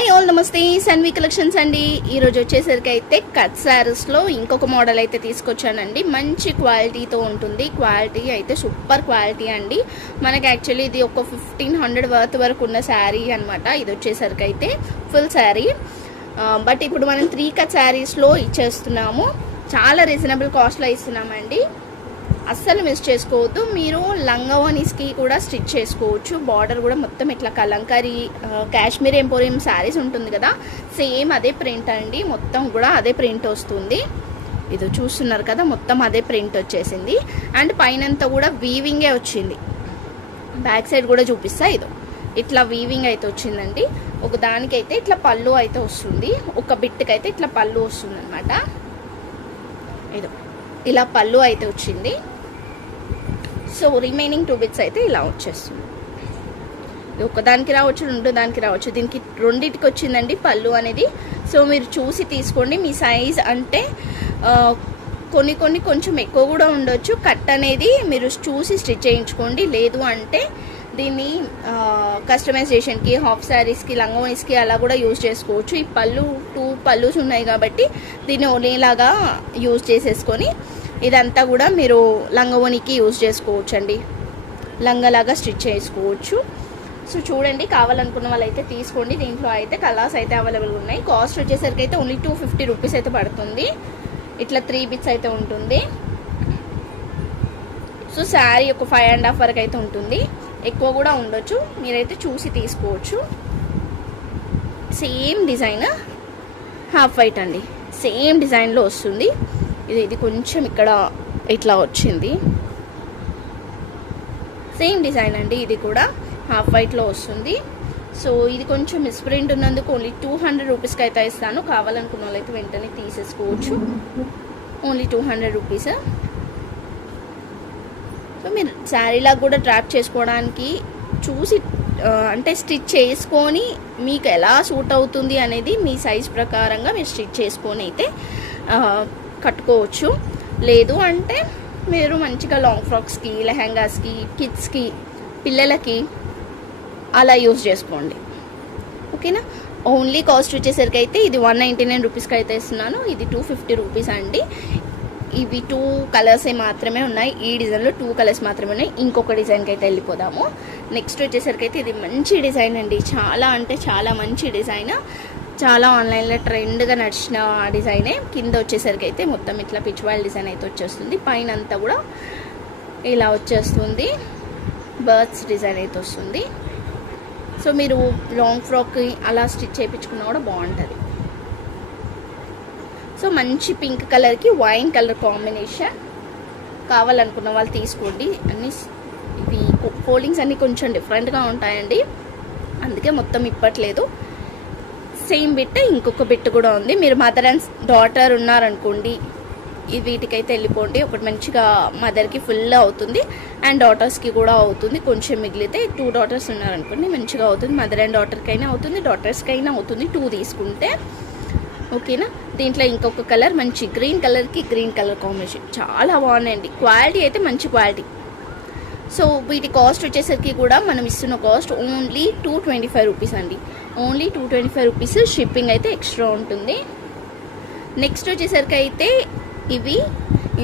Hi all, నమస్తే. Sanvi collections అండి. ఈరోజు వచ్చేసరికి అయితే కట్ శారీస్లో ఇంకొక మోడల్ అయితే తీసుకొచ్చానండి. మంచి క్వాలిటీతో ఉంటుంది. క్వాలిటీ అయితే సూపర్ క్వాలిటీ అండి. మనకి యాక్చువల్లీ ఇది ఒక 1500 వర్త్ వరకు ఉన్న శారీ అనమాట. ఇది వచ్చేసరికి అయితే ఫుల్ శారీ. బట్ ఇప్పుడు మనం 3 కట్ శారీస్లో ఇచ్చేస్తున్నాము. చాలా రీజనబుల్ కాస్ట్లో ఇస్తున్నామండి. అస్సలు మిస్ చేసుకోవద్దు. మీరు లంగావోనీస్కి కూడా స్టిచ్ చేసుకోవచ్చు. బార్డర్ కూడా మొత్తం ఇట్లా కలంకారీ కాశ్మీర్ ఎంపోరియం శారీస్ ఉంటుంది కదా, సేమ్ అదే ప్రింట్ అండి. మొత్తం కూడా అదే ప్రింట్ వస్తుంది. ఇది చూస్తున్నారు కదా, మొత్తం అదే ప్రింట్ వచ్చేసింది. అండ్ పైనంతా కూడా వీవింగే వచ్చింది. బ్యాక్ సైడ్ కూడా చూపిస్తా. ఇట్లా వీవింగ్ అయితే వచ్చిందండి. ఒక దానికైతే ఇట్లా పళ్ళు అయితే వస్తుంది, ఒక బిట్కి అయితే ఇట్లా పళ్ళు వస్తుంది అనమాట. ఇలా పళ్ళు అయితే వచ్చింది. సో రిమైనింగ్ 2 బిట్స్ అయితే ఇలా వచ్చేస్తుంది. ఒకదానికి రావచ్చు, 2 దానికి రావచ్చు. దీనికి 2టికి వచ్చిందండి పళ్ళు అనేది. సో మీరు చూసి తీసుకోండి. మీ సైజ్ అంటే కొన్ని కొంచెం ఎక్కువ కూడా ఉండొచ్చు. కట్ అనేది మీరు చూసి స్టిచ్ చేయించుకోండి. లేదు అంటే దీన్ని కస్టమైజేషన్కి, హాఫ్ శారీస్కి, లంగావోనీస్కి అలా కూడా యూజ్ చేసుకోవచ్చు. ఈ 2 పళ్ళుస్ ఉన్నాయి కాబట్టి దీన్ని ఓన్లీలాగా యూజ్ చేసేసుకొని ఇదంతా కూడా మీరు లంగావోనీకి యూజ్ చేసుకోవచ్చు అండి. లంగాలాగా స్టిచ్ చేసుకోవచ్చు. సో చూడండి, కావాలనుకున్న వాళ్ళైతే తీసుకోండి. దీంట్లో అయితే కలర్స్ అయితే అవైలబుల్ ఉన్నాయి. కాస్ట్ వచ్చేసరికి అయితే ఓన్లీ 250 రూపీస్ అయితే పడుతుంది. ఇట్లా 3 బిట్స్ అయితే ఉంటుంది. సో శారీ ఒక 5.5 వరకు అయితే ఉంటుంది. ఎక్కువ కూడా ఉండొచ్చు. మీరైతే చూసి తీసుకోవచ్చు. సేమ్ డిజైన్ హాఫ్ వైట్ అండి. సేమ్ డిజైన్లో వస్తుంది. ఇది కొంచెం ఇక్కడ ఇట్లా వచ్చింది. సేమ్ డిజైన్ అండి. ఇది కూడా హాఫ్ వైట్లో వస్తుంది. సో ఇది కొంచెం మిస్ప్రింట్ ఉన్నందుకు ఓన్లీ 200 రూపీస్కి అయితే ఇస్తాను. కావాలనుకున్న వాళ్ళైతే వెంటనే తీసేసుకోవచ్చు. Only 200 rupees. సో మీరు శారీలాగా కూడా డ్రాప్ చేసుకోవడానికి చూసి అంటే స్టిచ్ చేసుకొని మీకు ఎలా సూట్ అవుతుంది అనేది మీ సైజ్ ప్రకారంగా మీరు స్టిచ్ చేసుకొని అయితే కట్టుకోవచ్చు. లేదు అంటే మీరు మంచిగా లాంగ్ ఫ్రాక్స్కి, లెహంగాస్కి, కిడ్స్కి, పిల్లలకి అలా యూజ్ చేసుకోండి. ఓకేనా. ఓన్లీ కాస్ట్ వచ్చేసరికి అయితే ఇది 199 రూపీస్కి అయితే ఇస్తున్నాను. ఇది 250 రూపీస్ అండి. ఇవి 2 కలర్స్ మాత్రమే ఉన్నాయి. ఈ డిజైన్లో 2 కలర్స్ మాత్రమే ఉన్నాయి. ఇంకొక డిజైన్కి అయితే వెళ్ళిపోదాము. నెక్స్ట్ వచ్చేసరికి అయితే ఇది మంచి డిజైన్ అండి. చాలా అంటే చాలా మంచి డిజైన్. చాలా ఆన్లైన్లో ట్రెండ్గా నడిచిన డిజైనే. కింద వచ్చేసరికి అయితే మొత్తం ఇట్లా పిచ్వాల్ డిజైన్ అయితే వచ్చేస్తుంది. పైన అంతా కూడా ఇలా వచ్చేస్తుంది. బర్డ్స్ డిజైన్ అయితే వస్తుంది. సో మీరు లాంగ్ ఫ్రాక్కి అలా స్టిచ్ చేయించుకున్నా కూడా బాగుంటుంది. సో మంచి పింక్ కలర్కి వైన్ కలర్ కాంబినేషన్. కావాలనుకున్న వాళ్ళు తీసుకోండి. అన్ని ఇవి ఫోల్డింగ్స్ అన్నీ కొంచెం డిఫరెంట్గా ఉంటాయండి, అందుకే మొత్తం ఇప్పట్లేదు. సేమ్ బిట్ ఇంకొక బిట్ కూడా ఉంది. మీరు మదర్ అండ్ డాటర్ ఉన్నారనుకోండి, వీటికైతే వెళ్ళిపోండి. ఒకటి మంచిగా మదర్కి ఫుల్ అవుతుంది అండ్ డాటర్స్కి కూడా అవుతుంది. కొంచెం మిగిలితే 2 డాటర్స్ ఉన్నారనుకోండి మంచిగా అవుతుంది. మదర్ అండ్ డాటర్కి అయినా అవుతుంది, డాటర్స్కి అయినా అవుతుంది 2 తీసుకుంటే. ఓకేనా. దీంట్లో ఇంకొక కలర్ మంచి గ్రీన్ కలర్కి గ్రీన్ కలర్ కాంబినేషన్ చాలా బాగున్నాయండి. క్వాలిటీ అయితే మంచి క్వాలిటీ. సో వీటి కాస్ట్ వచ్చేసరికి కూడా మనం ఇస్తున్న కాస్ట్ ఓన్లీ 225 రూపీస్ అండి. Only 225 rupees. షిప్పింగ్ అయితే ఎక్స్ట్రా ఉంటుంది. నెక్స్ట్ వచ్చేసరికి అయితే ఇవి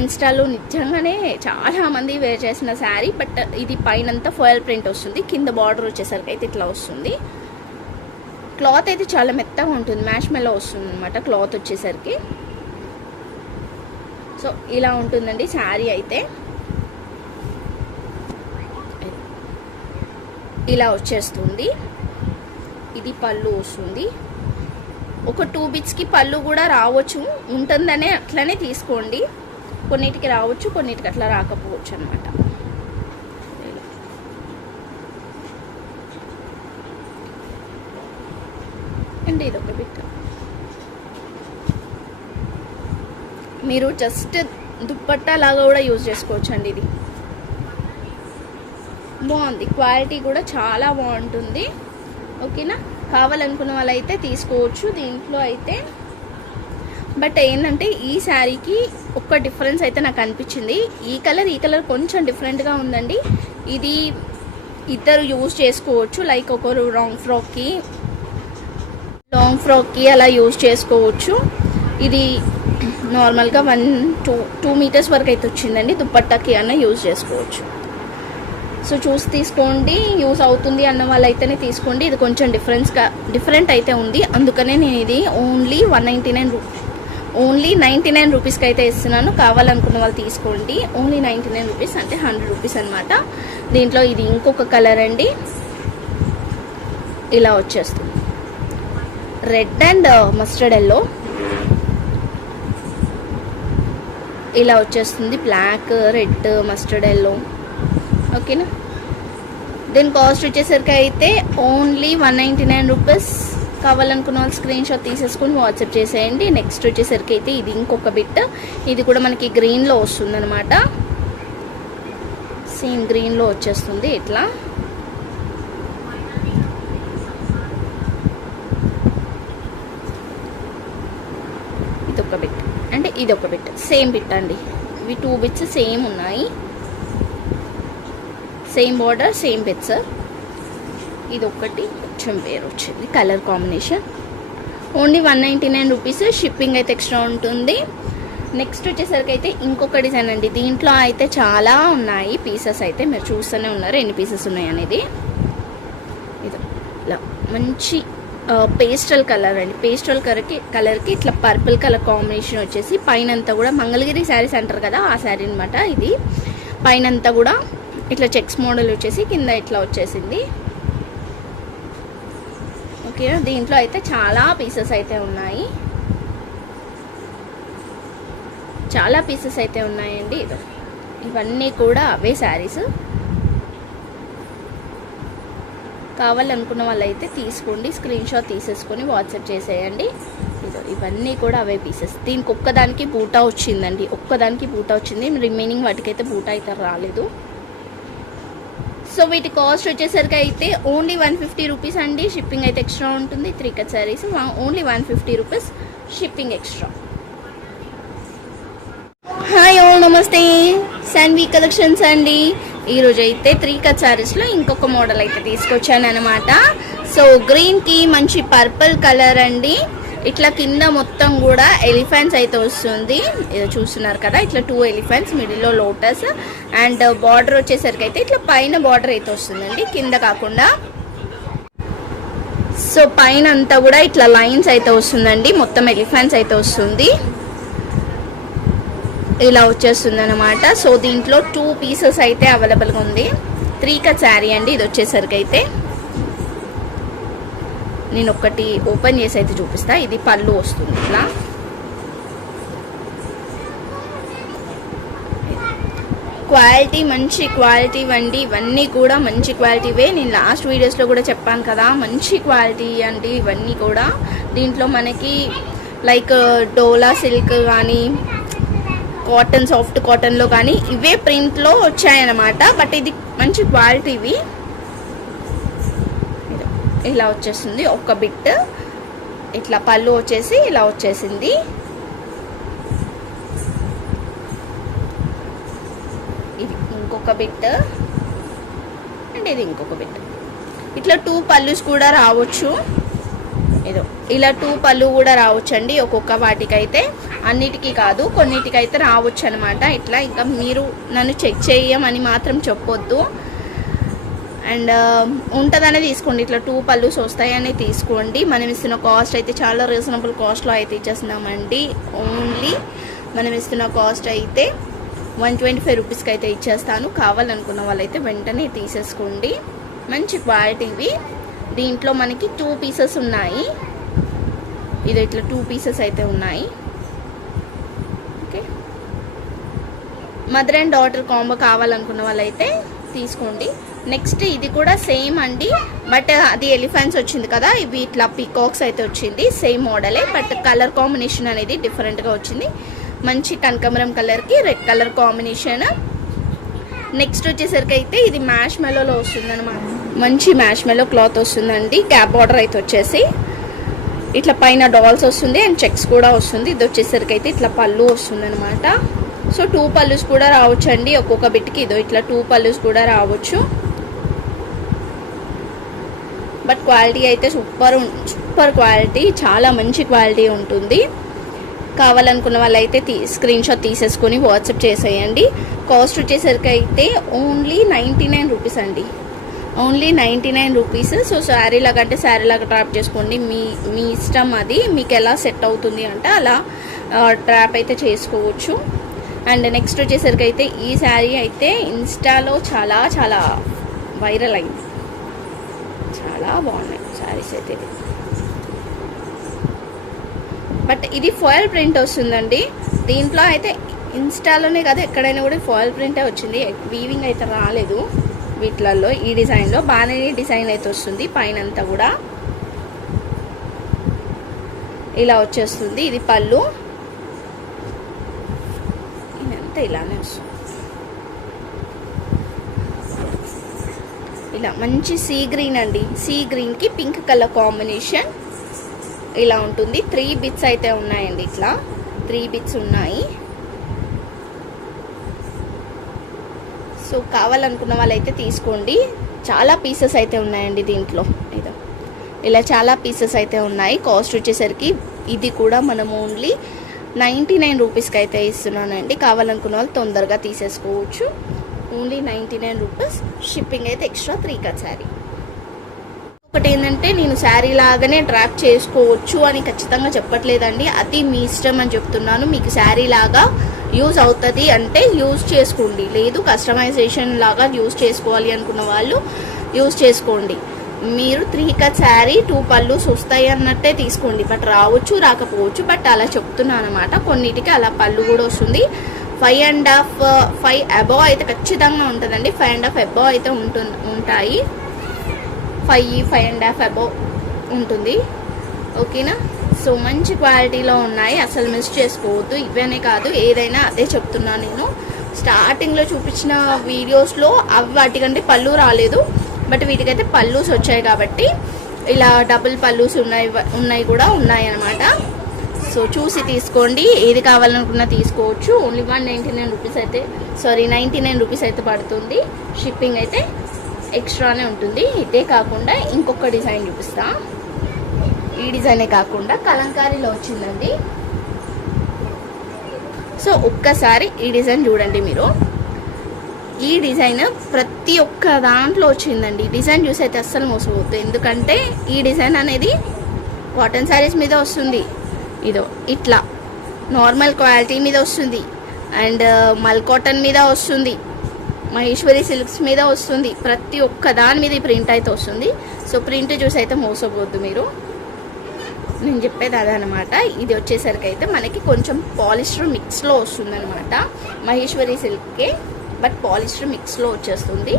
ఇన్స్టాలో నిజంగానే చాలామంది వేర్ చేసిన శారీ. బట్ ఇది పైనంతా ఫాయిల్ ప్రింట్ వస్తుంది. కింద బార్డర్ వచ్చేసరికి అయితే ఇట్లా వస్తుంది. క్లాత్ అయితే చాలా మెత్తగా ఉంటుంది. మ్యాష్ మెల్లో వస్తుంది అనమాట క్లాత్ వచ్చేసరికి. సో ఇలా ఉంటుందండి శారీ అయితే. ఇలా వచ్చేస్తుంది. ఇది పళ్ళు వస్తుంది. ఒక 2 బిట్స్కి పళ్ళు కూడా రావచ్చు, ఉంటుందనే అట్లనే తీసుకోండి. కొన్నిటికి రావచ్చు, కొన్నిటికి అట్లా రాకపోవచ్చు అనమాట. అండి ఇది ఒక బిట్. మీరు జస్ట్ దుప్పట్టా లాగా కూడా యూజ్ చేసుకోవచ్చు అండి. ఇది బాగుంది. క్వాలిటీ కూడా చాలా బాగుంటుంది. ఓకేనా. కావాలనుకున్న వాళ్ళైతే తీసుకోవచ్చు. దీంట్లో అయితే బట్ ఏంటంటే ఈ శారీకి ఒక డిఫరెన్స్ అయితే నాకు అనిపించింది. ఈ కలర్ కొంచెం డిఫరెంట్గా ఉందండి. ఇది ఇద్దరు యూజ్ చేసుకోవచ్చు. లైక్ ఒకరు లాంగ్ ఫ్రాక్కి లాంగ్ ఫ్రాక్కి అలా యూజ్ చేసుకోవచ్చు. ఇది నార్మల్గా 1-2 మీటర్స్ వరకు అయితే వచ్చిందండి. దుపట్టాకి అన్న యూజ్ చేసుకోవచ్చు. సో చూసి తీసుకోండి, యూజ్ అవుతుంది అన్న వాళ్ళైతేనే తీసుకోండి. ఇది కొంచెం డిఫరెంట్ అయితే ఉంది, అందుకనే నేను ఇది ఓన్లీ 99 రూపీస్కి అయితే ఇస్తున్నాను. కావాలనుకున్న వాళ్ళు తీసుకోండి. ఓన్లీ 99 రూపీస్ అంటే 100 రూపీస్ అనమాట. దీంట్లో ఇది ఇంకొక కలర్ అండి, ఇలా వచ్చేస్తుంది. రెడ్ అండ్ మస్టర్డ్ ఎల్లో ఇలా వచ్చేస్తుంది. Black, red, mustard yellow. ఓకేనా. దీని కాస్ట్ వచ్చేసరికి అయితే ఓన్లీ 199 రూపీస్. కావాలనుకున్న వాళ్ళు స్క్రీన్ షాట్ తీసేసుకొని వాట్సాప్ చేసేయండి. నెక్స్ట్ వచ్చేసరికి అయితే ఇది ఇంకొక బిట్. ఇది కూడా మనకి గ్రీన్లో వస్తుంది అనమాట. సేమ్ గ్రీన్లో వచ్చేస్తుంది ఇట్లా. ఇదొక బిట్ అంటే ఇదొక బిట్, సేమ్ బిట్ అండి. ఇవి 2 బిట్స్ సేమ్ ఉన్నాయి, సేమ్ బార్డర్, సేమ్ బిట్స్. ఇది ఒకటి కొంచెం వేరు వచ్చింది colour combination. Only 199 rupees. Shipping అయితే ఎక్స్ట్రా ఉంటుంది. నెక్స్ట్ వచ్చేసరికి అయితే ఇంకొక డిజైన్ అండి. దీంట్లో అయితే చాలా ఉన్నాయి పీసెస్, అయితే మీరు చూస్తూనే ఉన్నారు ఎన్ని పీసెస్ ఉన్నాయి అనేది. ఇది ఇలా మంచి పేస్టల్ కలర్ అండి. పేస్టల్ కలర్కి ఇట్లా పర్పుల్ కలర్ కాంబినేషన్ వచ్చేసి పైన అంతా కూడా మంగళగిరి శారీస్ అంటారు కదా, ఆ శారీ అనమాట. ఇది పైన అంతా కూడా ఇట్లా చెక్స్ మోడల్ వచ్చేసి కింద ఇట్లా వచ్చేసింది. ఓకే, దీంట్లో అయితే చాలా పీసెస్ అయితే ఉన్నాయి, చాలా పీసెస్ అయితే ఉన్నాయండి. ఇవన్నీ కూడా అవే శారీస్. కావాలనుకున్న వాళ్ళైతే తీసుకోండి, స్క్రీన్ షాట్ తీసేసుకొని వాట్సాప్ చేసేయండి. ఇవన్నీ కూడా అవే పీసెస్. దీనికి ఒక్కదానికి బూటా వచ్చిందండి, ఒక్కదానికి బూటా వచ్చింది. రిమైనింగ్ వాటికైతే బూటా అయితే రాలేదు. సో వీటి కాస్ట్ వచ్చేసరికి అయితే ఓన్లీ 150 రూపీస్ అండి. షిప్పింగ్ అయితే ఎక్స్ట్రా ఉంటుంది. 3 cut saris only 150 rupees, shipping extra. Hi all, నమస్తే. శాన్వి కలెక్షన్స్ అండి. ఈరోజు అయితే 3 కట్ శారీస్లో ఇంకొక మోడల్ అయితే తీసుకొచ్చాను అనమాట. సో గ్రీన్కి మంచి పర్పుల్ కలర్ అండి. ఇట్లా కింద మొత్తం కూడా ఎలిఫెంట్స్ అయితే వస్తుంది. ఇది చూస్తున్నారు కదా, ఇట్లా 2 ఎలిఫెంట్స్, మిడిల్లో లోటస్. అండ్ బార్డర్ వచ్చేసరికి అయితే ఇట్లా పైన బార్డర్ అయితే వస్తుందండి, కింద కాకుండా. సో పైన అంతా కూడా ఇట్లా లైన్స్ అయితే వస్తుందండి, మొత్తం ఎలిఫెంట్స్ అయితే వస్తుంది, ఇలా వచ్చేస్తుంది అనమాట. సో దీంట్లో 2 పీసెస్ అయితే అవైలబుల్గా ఉంది. 3 కట్ శారీ అండి. ఇది వచ్చేసరికి అయితే నేను ఒకటి ఓపెన్ చేసి అయితే చూపిస్తా. ఇది పళ్ళు వస్తుంది ఇట్లా. క్వాలిటీ మంచి క్వాలిటీ అండి. ఇవన్నీ కూడా మంచి క్వాలిటీవే. నేను లాస్ట్ వీడియోస్లో కూడా చెప్పాను కదా, మంచి క్వాలిటీ అండి ఇవన్నీ కూడా. దీంట్లో మనకి లైక్ డోలా సిల్క్ కానీ, కాటన్, సాఫ్ట్ కాటన్లో కానీ ఇవే ప్రింట్లో వచ్చాయన్నమాట. బట్ ఇది మంచి క్వాలిటీవి. ఇలా వచ్చేస్తుంది ఒక బిట్. ఇట్లా పళ్ళు వచ్చేసి ఇలా వచ్చేసింది. ఇది ఇంకొక బిట్ అండ్ ఇది ఇంకొక బిట్. ఇట్లా 2 పళ్ళుస్ కూడా రావచ్చు. ఏదో ఇలా 2 పళ్ళు కూడా రావచ్చు అండి. ఒక్కొక్క వాటికైతే, అన్నిటికీ కాదు, కొన్నిటికైతే రావచ్చు అనమాట. ఇట్లా ఇంకా మీరు నన్ను చెక్ చేయమని మాత్రం చెప్పొద్దు. అండ్ ఉంటుందనే తీసుకోండి. ఇట్లా 2 పళ్ళుస్ వస్తాయని తీసుకోండి. మనం ఇస్తున్న కాస్ట్ అయితే చాలా రీజనబుల్ కాస్ట్లో అయితే ఇచ్చేస్తున్నామండి. ఓన్లీ మనం ఇస్తున్న కాస్ట్ అయితే 125 రూపీస్కి అయితే ఇచ్చేస్తాను. కావాలనుకున్న వాళ్ళైతే వెంటనే తీసేసుకోండి. మంచి క్వాలిటీవి. దీంట్లో మనకి 2 పీసెస్ ఉన్నాయి. ఇది ఇట్లా 2 పీసెస్ అయితే ఉన్నాయి. Okay, mother and daughter combo కావాలనుకున్న వాళ్ళైతే తీసుకోండి. నెక్స్ట్ ఇది కూడా సేమ్ అండి, బట్ అది ఎలిఫెంట్స్ వచ్చింది కదా, ఇవి ఇట్లా పీకాక్స్ అయితే వచ్చింది. సేమ్ మోడలే, బట్ కలర్ కాంబినేషన్ అనేది డిఫరెంట్గా వచ్చింది. మంచి కనకాంబరం కలర్కి రెడ్ కలర్ కాంబినేషన్. నెక్స్ట్ వచ్చేసరికి అయితే ఇది మ్యాష్ మెలోలో వస్తుంది అనమాట. మంచి మ్యాష్ మెలో క్లాత్ వస్తుందండి. క్యాప్ బార్డర్ అయితే వచ్చేసి ఇట్లా పైన డాల్స్ వస్తుంది అండ్ చెక్స్ కూడా వస్తుంది. ఇది వచ్చేసరికి అయితే ఇట్లా పళ్ళు వస్తుంది అనమాట. సో 2 పళ్ళుస్ కూడా రావచ్చు అండి ఒక్కొక్క బిట్కి. ఇదో ఇట్లా 2 పళ్ళుస్ కూడా రావచ్చు. బట్ క్వాలిటీ అయితే సూపర్ క్వాలిటీ, చాలా మంచి క్వాలిటీ ఉంటుంది. కావాలనుకున్న వాళ్ళైతే స్క్రీన్ షాట్ తీసేసుకొని వాట్సాప్ చేసేయండి. కాస్ట్ వచ్చేసరికి అయితే ఓన్లీ 99 రూపీస్ అండి, ఓన్లీ 99 రూపీస్. సో శారీ లాగా అంటే శారీ లాగా ట్రాప్ చేసుకోండి, మీ ఇష్టం, అది మీకు ఎలా సెట్ అవుతుంది అంటే అలా ట్రాప్ అయితే చేసుకోవచ్చు. అండ్ నెక్స్ట్ వచ్చేసరికి అయితే ఈ శారీ అయితే ఇన్స్టాలో చాలా చాలా వైరల్ అయింది, చాలా బాగున్నాయి శారీస్ అయితే. బట్ ఇది ఫాయిల్ ప్రింట్ వస్తుందండి దీంట్లో అయితే, ఇన్స్టాలోనే కాదు ఎక్కడైనా కూడా ఫాయిల్ ప్రింటే వచ్చింది, వీవింగ్ అయితే రాలేదు వీటిలలో. ఈ డిజైన్లో బాగానే డిజైన్ అయితే వస్తుంది, పైన అంతా కూడా ఇలా వచ్చేస్తుంది. ఇది పళ్ళు, ఇదంతా ఇలానే వస్తుంది. ఇలా మంచి సీ గ్రీన్ అండి, సీ గ్రీన్కి పింక్ కలర్ కాంబినేషన్ ఇలా ఉంటుంది. 3 బిట్స్ అయితే ఉన్నాయండి, ఇట్లా 3 బిట్స్ ఉన్నాయి. సో కావాలనుకున్న వాళ్ళైతే తీసుకోండి. చాలా పీసెస్ అయితే ఉన్నాయండి దీంట్లో, ఇదో ఇలా చాలా పీసెస్ అయితే ఉన్నాయి. కాస్ట్ వచ్చేసరికి ఇది కూడా మనం ఓన్లీ 99 రూపీస్కి అయితే ఇస్తున్నానండి. కావాలనుకున్న వాళ్ళు తొందరగా తీసేసుకోవచ్చు. ఓన్లీ 99 రూపీస్, షిప్పింగ్ అయితే ఎక్స్ట్రా 3 కా శారీ. ఒకటి ఏంటంటే నేను శారీ లాగానే డ్రాప్ చేసుకోవచ్చు అని ఖచ్చితంగా చెప్పట్లేదండి, అది మీ ఇష్టం అని చెప్తున్నాను. మీకు శారీ లాగా యూజ్ అవుతుంది అంటే యూజ్ చేసుకోండి, లేదు కస్టమైజేషన్ లాగా యూజ్ చేసుకోవాలి అనుకున్న వాళ్ళు యూజ్ చేసుకోండి. మీరు 3 కట్ శారీ 2 పళ్ళుస్ వస్తాయి అన్నట్టే తీసుకోండి, బట్ రావచ్చు రాకపోవచ్చు, బట్ అలా చెప్తున్నాను అనమాట. కొన్నిటికి అలా పళ్ళు కూడా వస్తుంది. 5.5 అబవ్ అయితే ఖచ్చితంగా ఉంటుందండి, 5.5 అబవ్ అయితే ఉంటాయి, 5.5 అబవ్ ఉంటుంది. ఓకేనా? సో మంచి క్వాలిటీలో ఉన్నాయి, అసలు మిస్ చేసుకోవద్దు. ఇవనే కాదు ఏదైనా అదే చెప్తున్నాను నేను. స్టార్టింగ్లో చూపించిన వీడియోస్లో అవి వాటికంటే పళ్ళు రాలేదు, బట్ వీటికైతే పళ్ళుస్ వచ్చాయి కాబట్టి ఇలా డబుల్ పళ్ళుస్ ఉన్నాయి కూడా ఉన్నాయి అన్నమాట. సో చూసి తీసుకోండి, ఏది కావాలనుకున్నా తీసుకోవచ్చు. ఓన్లీ 199 రూపీస్ అయితే 99 రూపీస్ అయితే పడుతుంది. షిప్పింగ్ అయితే ఎక్స్ట్రానే ఉంటుంది. ఇదే కాకుండా ఇంకొక డిజైన్ చూపిస్తా. ఈ డిజైనే కాకుండా కలంకారీలో వచ్చిందండి. సో ఒక్కసారి ఈ డిజైన్ చూడండి మీరు. ఈ డిజైన్ ప్రతి ఒక్క దాంట్లో వచ్చిందండి. డిజైన్ చూసి అయితే అస్సలు మోసపోవద్దు, ఎందుకంటే ఈ డిజైన్ అనేది కాటన్ శారీస్ మీద వస్తుంది, ఇదో ఇట్లా నార్మల్ క్వాలిటీ మీద వస్తుంది, అండ్ మల్ కాటన్ మీద వస్తుంది, మహేశ్వరి సిల్క్స్ మీద వస్తుంది, ప్రతి ఒక్క దాని మీద ఈ ప్రింట్ అయితే వస్తుంది. సో ప్రింట్ చూసి అయితే మోసపోవద్దు మీరు, నేను చెప్పేది అదనమాట. ఇది వచ్చేసరికి అయితే మనకి కొంచెం పాలిస్టర్ మిక్స్లో వస్తుంది అనమాట, మహేశ్వరి సిల్క్కే బట్ పాలిస్టర్ మిక్స్లో వచ్చేస్తుంది.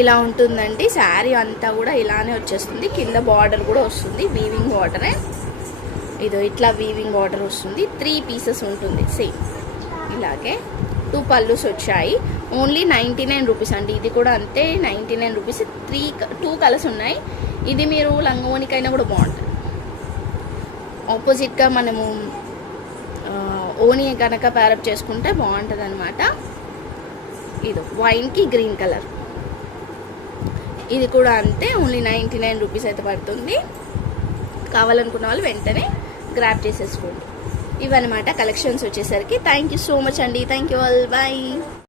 ఇలా ఉంటుందండి శారీ అంతా కూడా, ఇలానే వచ్చేస్తుంది. కింద బార్డర్ కూడా వస్తుంది, వీవింగ్ బార్డరే, ఇదో ఇట్లా వీవింగ్ బార్డర్ వస్తుంది. 3 పీసెస్ ఉంటుంది సేమ్ ఇలాగే. 2 పళ్ళుస్ వచ్చాయి. ఓన్లీ 99 రూపీస్ అండి. ఇది కూడా అంతే 99 రూపీస్. 2 కలర్స్ ఉన్నాయి. ఇది మీరు లంగోనికైనా కూడా బాగుంటుంది. ఆపోజిట్గా మనము ఓని కనుక ప్యారప్ చేసుకుంటే బాగుంటుంది అనమాట. ఇది వైన్కి గ్రీన్ కలర్, ఇది కూడా అంతే ఓన్లీ 99 రూపీస్ అయితే పడుతుంది. కావాలనుకున్న వాళ్ళు వెంటనే గ్రాప్ చేసేసుకోండి. ఇవన్నమాట కలెక్షన్స్ వచ్చేసరికి. థ్యాంక్ యూ సో మచ్ అండి, థ్యాంక్ యూ ఆల్, బాయ్.